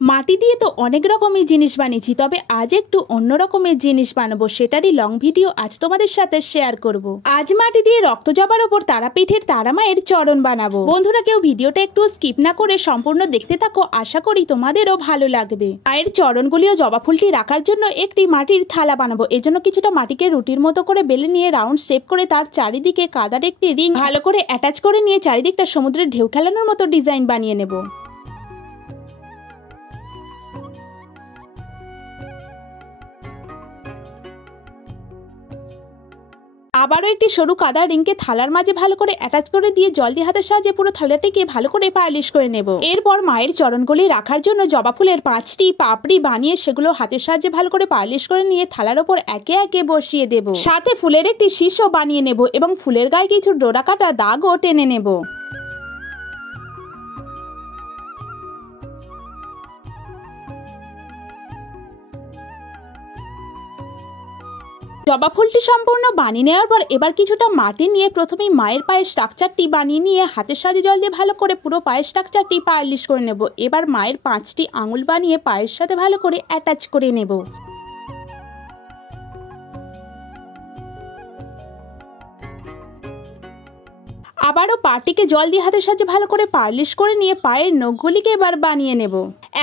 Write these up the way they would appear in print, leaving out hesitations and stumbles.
মাটি দিয়ে তো অনেক রকমের জিনিস বানিয়েছি, তবে আজ একটু অন্য রকমের জিনিস বানাবো, সেটারই লং ভিডিও আজ তোমাদের সাথে শেয়ার করব। আজ মাটি দিয়ে রক্ত জবার ওপর তারাপীঠের তারা মায়ের চরণ বানাবো। বন্ধুরা, কেউ ভিডিওটা একটু স্কিপ না করে সম্পূর্ণ দেখতে থাকো, আশা করি তোমাদেরও ভালো লাগবে। মায়ের চরণগুলি ও জবা ফুলটি রাখার জন্য একটি মাটির থালা বানাবো। এজন্য কিছুটা মাটিকে রুটির মতো করে বেলে নিয়ে রাউন্ড শেপ করে তার চারিদিকে কাদার একটি রিং ভালো করে অ্যাটাচ করে নিয়ে চারিদিকটা সমুদ্রের ঢেউ খেলানোর মতো ডিজাইন বানিয়ে নেব। আবারও একটি সরু কাদার রিংকে থালার মাঝে ভালো করে অ্যাটাচ করে দিয়ে জল দিয়ে হাতের সাহায্যে পুরো থালাটিকে ভালো করে পালিশ করে নেব। এরপর মায়ের চরণগুলি রাখার জন্য জবা ফুলের 5টি পাপড়ি বানিয়ে সেগুলো হাতের সাহায্যে ভালো করে পালিশ করে নিয়ে থালার ওপর একে একে বসিয়ে দেব। সাথে ফুলের একটি শীর্ষ বানিয়ে নেব এবং ফুলের গায়ে কিছু ডোরা কাটা দাগও টেনে নেব। জবা ফুলটি সম্পূর্ণ বানিয়ে নেওয়ার পর এবার কিছুটা মাটি নিয়ে প্রথমেই মায়ের পায়ের স্ট্রাকচারটি বানিয়ে নিয়ে হাতের সাহায্যে জল দিয়ে ভালো করে পুরো পায়ের স্ট্রাকচারটি পালিশ করে নেব। এবার মায়ের 5টি আঙুল বানিয়ে পায়ের সাথে ভালো করে অ্যাটাচ করে নেব। আবারও পাটিকে জল দিয়ে হাতের সাহায্যে ভালো করে পালিশ করে নিয়ে পায়ের নখগুলিকে এবার বানিয়ে নেব।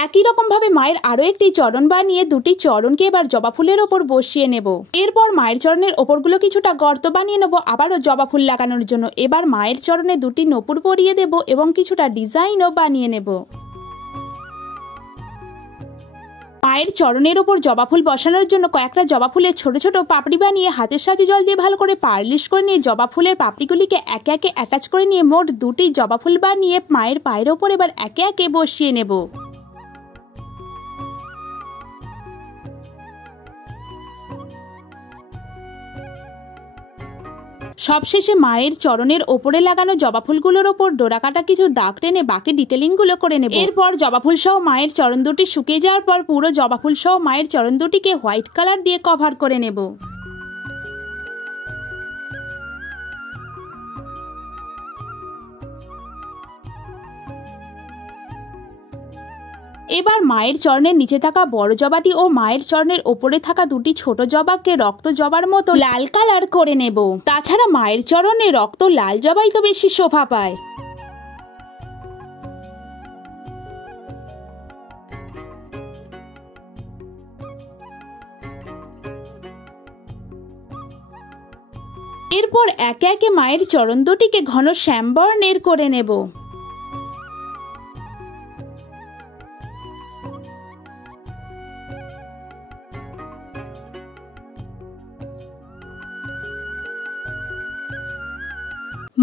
একই রকম ভাবে মায়ের আরো একটি চরণ বানিয়ে দুটি চরণকে এবার জবা ফুলের ওপর বসিয়ে নেব। এরপর মায়ের চরণের ওপরগুলো কিছুটা গর্ত বানিয়ে নেব আবারও জবা ফুল লাগানোর জন্য। এবার মায়ের চরণে দুটি নপুর পরিয়ে দেব এবং কিছুটা ডিজাইনও বানিয়ে নেব। মায়ের চরণের ওপর জবা ফুল বসানোর জন্য কয়েকটা জবা ফুলের ছোট ছোট পাপড়ি বানিয়ে হাতের সাহায্যে জল দিয়ে ভালো করে পালিশ করে নিয়ে জবা ফুলের পাপড়িগুলিকে একে একে অ্যাটাচ করে নিয়ে মোট 2টি জবা ফুল বানিয়ে মায়ের পায়ের ওপর এবার একে একে বসিয়ে নেব। সবশেষে মায়ের চরণের ওপরে লাগানো জবা ফুলগুলোর ওপর ডোরা কাটা কিছু দাগ টেনে বাকি ডিটেলিং গুলো করে নেব। এরপর জবা ফুল সহ মায়ের চরণ দুটি শুকিয়ে যাওয়ার পর পুরো জবা ফুল সহ মায়ের চরণ দুটিকে হোয়াইট কালার দিয়ে কভার করে নেব। এবার মায়ের চরণের নিচে থাকা বড় জবাটি ও মায়ের চরণের ওপরে থাকা দুটি ছোট জবাকে রক্ত জবার মতো লাল কালার করে নেব। তাছাড়া মায়ের চরণে রক্ত লাল জবাই তো বেশি শোভা পায়। এরপর একে একে মায়ের চরণ দুটিকে ঘন শ্যামবর্ণের করে নেব।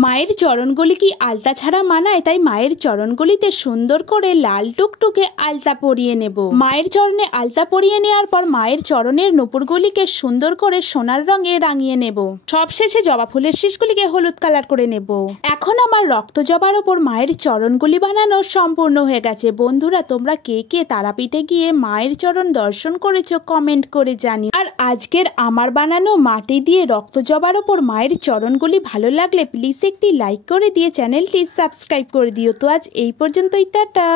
মায়ের চরণগুলি কি আলতা ছাড়া মানায়, তাই মায়ের চরণগুলিতে সুন্দর করে লাল টুকটুকে আলতা পরিয়ে নেব। মায়ের চরণে আলতা পরিয়ে নেওয়ার পর মায়ের চরণের নুপুরগুলিকে সুন্দর করে সোনার রঙে রাঙিয়ে নেব। সবশেষে জবা ফুলের শীষগুলিকে হলুদ কালার করে নেব। এখন আমার রক্ত জবার ওপর মায়ের চরণগুলি বানানো সম্পূর্ণ হয়ে গেছে। বন্ধুরা, তোমরা কে কে তারাপীঠে গিয়ে মায়ের চরণ দর্শন করেছো কমেন্ট করে জানিও। আর আজকের আমার বানানো মাটি দিয়ে রক্ত জবার ওপর মায়ের চরণগুলি ভালো লাগলে প্লিজ একটি লাইক করে দিয়ে চ্যানেলটি সাবস্ক্রাইব করে দিও। তো আজ এই পর্যন্তই, টাটা।